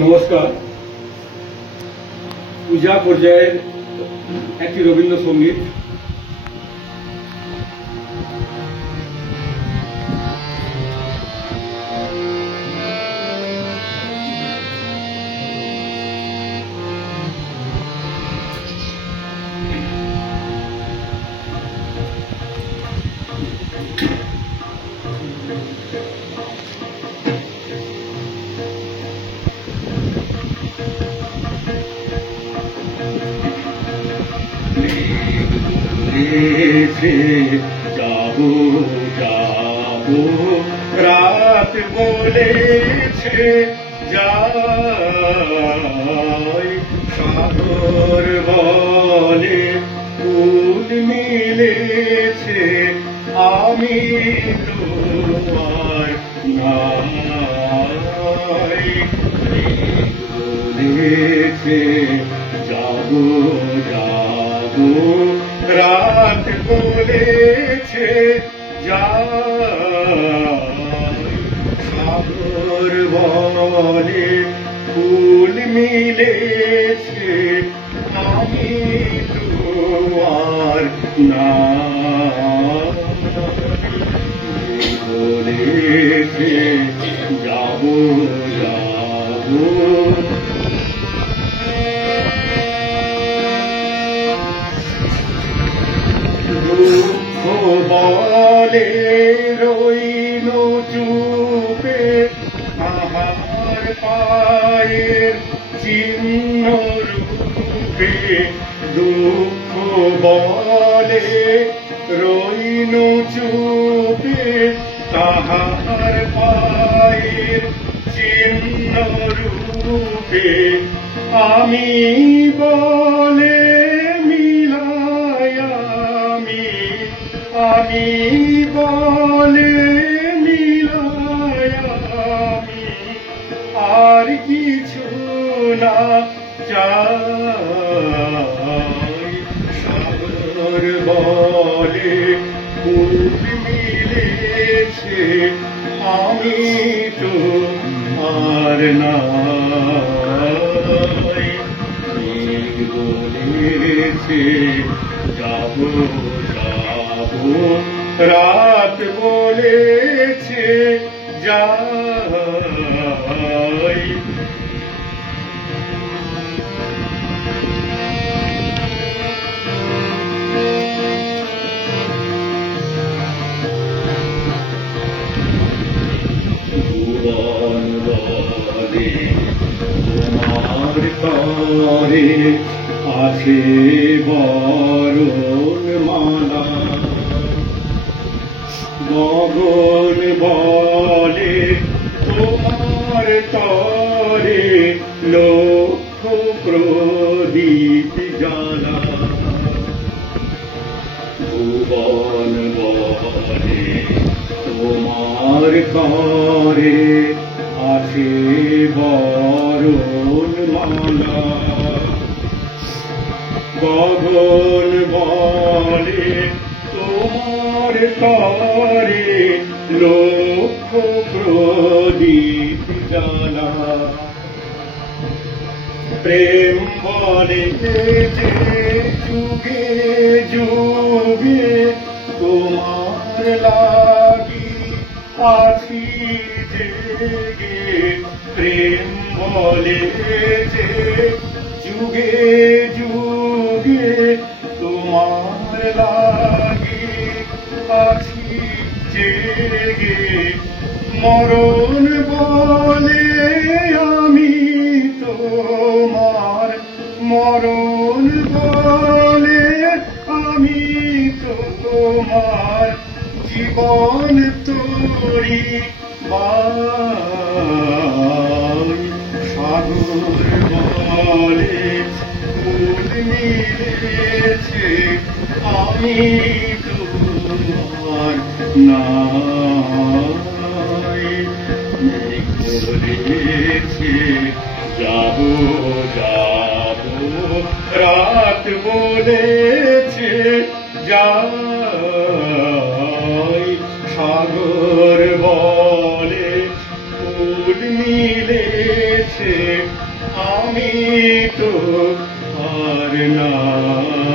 নমস্কার। পূজা পর্যায়ের একটি রবীন্দ্রসঙ্গীত। যাবো যাবো রাত বলেছে যাই, সাগর বলে ফুল মিলেছে, আমি তো আর নাই। বলেছে যাবো যাবো রাত বলেছে যাই, সাগর বলে ফুল মিলেছে, আমি তো আর নাই। বলেছে যাবো যাবো দুঃখ বলে রইনু চুপে, আহার পায়ের চিহ্ন রূপে। দুঃখ বলে রইনু চুপে, তাহার পায়ের চিহ্ন রূপে। আমি বলে আমি বলে মিলায়ামি, আর কিছু না চাই। সাগর বলে ফুল মিলেছে, আমি তো আর নাই। বলেছে যাবো যাবো রাত বলেছে যাই। ভুবন বলে তোমার তরে আছে বরণ মালা, গগন বলে তোমার তরে লক্ষ প্রদীপ জ্বালা। ভুবন বলে তোমার তরে আছে বরণ মালা, গগন বলে তোমার তরে লক্ষ প্রদীপ জ্বালা। প্রেম বলে যে যুগে যুগে তোমার লাগি আছি জেগে। প্রেম বলে যে যুগে যুগে তোমার লাগি আছি জেগে। মরণ বলে আমি তোমার, মরণ বলে আমি তোমার, জীবন তোরি বাই। সাগর বলে ফুল মিলেছে, আমি তোমার নাই। বলেছে যাবো যাবো রাত বলেছে যাই, সাগর বলে ফুল মিলেছে, বলেছে আমি তো আর নাই।